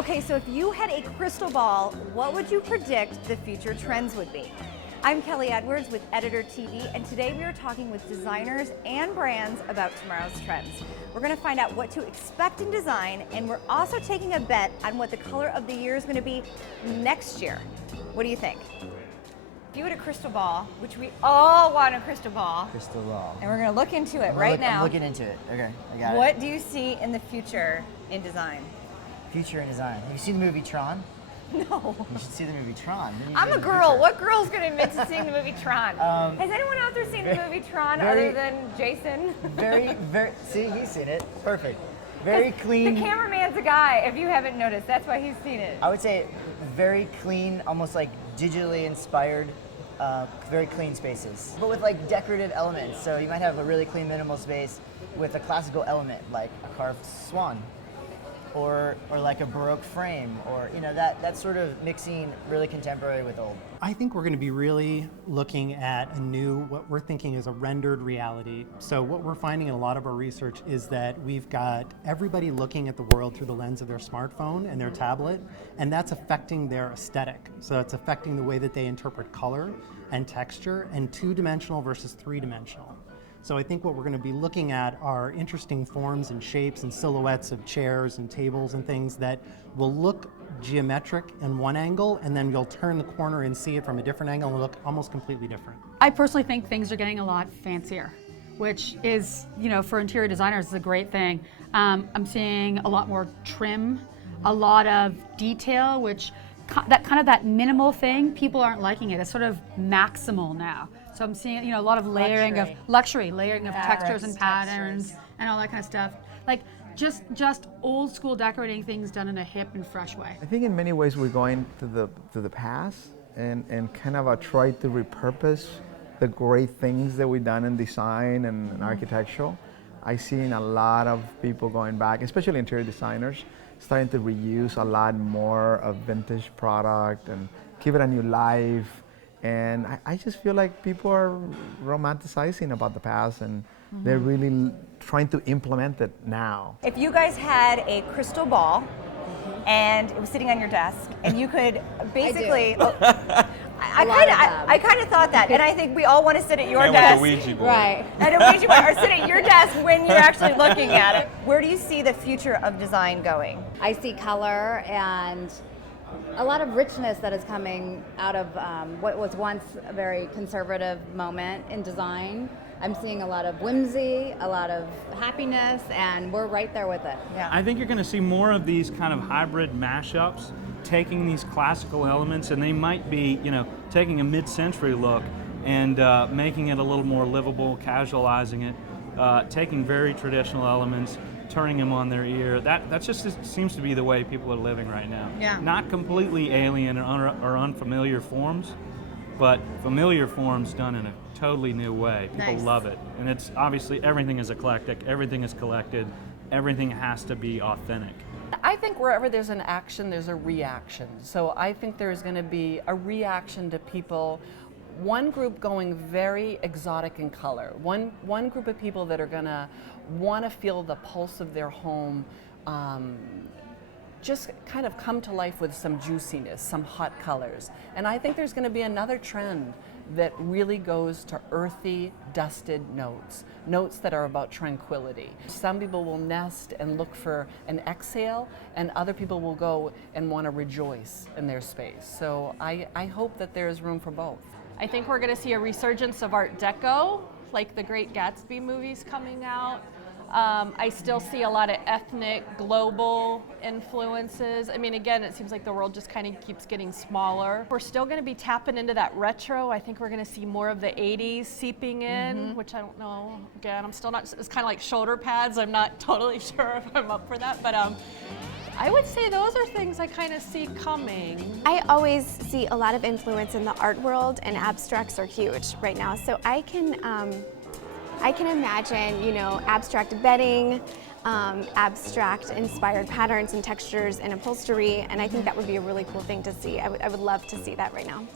Okay, so if you had a crystal ball, what would you predict the future trends would be? I'm Kelly Edwards with Editor TV, and today we are talking with designers and brands about tomorrow's trends. We're going to find out what to expect in design, and we're also taking a bet on what the color of the year is going to be next year. What do you think? If you had a crystal ball, which we all want a crystal ball. Crystal ball. And we're going to look into it right now. I'm looking into it. Okay, I got it. What do you see in the future in design? Future in design. Have you seen the movie Tron? No. You should see the movie Tron. I'm a girl. What girl's going to admit to seeing the movie Tron? Has anyone out there seen the movie Tron other than Jason? Very, see, he's seen it. Perfect. Very clean. The cameraman's a guy, if you haven't noticed. That's why he's seen it. I would say very clean, almost like digitally inspired, very clean spaces. But with like decorative elements. So you might have a really clean minimal space with a classical element like a carved swan. Or like a Baroque frame, or that sort of mixing really contemporary with old. I think we're going to be really looking at what we're thinking is a rendered reality. So what we're finding in a lot of our research is that we've got everybody looking at the world through the lens of their smartphone and their tablet, and that's affecting their aesthetic. So it's affecting the way that they interpret color and texture, and two-dimensional versus three-dimensional. So I think what we're going to be looking at are interesting forms and shapes and silhouettes of chairs and tables and things that will look geometric in one angle, and then you'll turn the corner and see it from a different angle and look almost completely different. I personally think things are getting a lot fancier, which is, for interior designers, is a great thing. I'm seeing a lot more trim, a lot of detail, which that minimal thing, people aren't liking it. It's sort of maximal now. So I'm seeing, a lot of layering of textures and patterns and all that kind of stuff. Like just old school decorating things done in a hip and fresh way. I think in many ways we're going to the past and kind of try to repurpose the great things that we've done in design and architectural. I've seen a lot of people going back, especially interior designers, starting to reuse a lot more of vintage product and give it a new life. And I just feel like people are romanticizing about the past, and they're really trying to implement it now. If you guys had a crystal ball and it was sitting on your desk, and you could basically, I kind of thought that, and I think we all want to sit at your desk, with a Ouija board. right? And a Ouija board, or sit at your desk when you're actually looking at it. Where do you see the future of design going? I see color and a lot of richness that is coming out of what was once a very conservative moment in design. I'm seeing a lot of whimsy, a lot of happiness, and we're right there with it. Yeah. I think you're going to see more of these kind of hybrid mashups, taking these classical elements, and they might be, taking a mid-century look and making it a little more livable, casualizing it, taking very traditional elements, turning them on their ear. That just seems to be the way people are living right now. Yeah. Not completely alien or unfamiliar forms, but familiar forms done in a totally new way. People Nice. love it. And it's obviously everything is eclectic, everything is collected, everything has to be authentic. I think wherever there's an action, there's a reaction. So I think there's going to be a reaction to people. One group going very exotic in color. One group of people that are going to want to feel the pulse of their home, just kind of come to life with some juiciness, some hot colors. And I think there's going to be another trend that really goes to earthy, dusted notes that are about tranquility. Some people will nest and look for an exhale, and other people will go and want to rejoice in their space. So I hope that there is room for both. I think we're going to see a resurgence of Art Deco, like the Great Gatsby movies coming out. I still see a lot of ethnic, global influences. I mean, again, it seems like the world just kind of keeps getting smaller. We're still going to be tapping into that retro. I think we're going to see more of the 80s seeping in, which I don't know. Again, I'm still not, it's kind of like shoulder pads. I'm not totally sure if I'm up for that, but I would say those are things I kind of see coming. I always see a lot of influence in the art world, and abstracts are huge right now. So I can imagine, abstract bedding, abstract inspired patterns and textures and upholstery, and I think that would be a really cool thing to see. I would love to see that right now.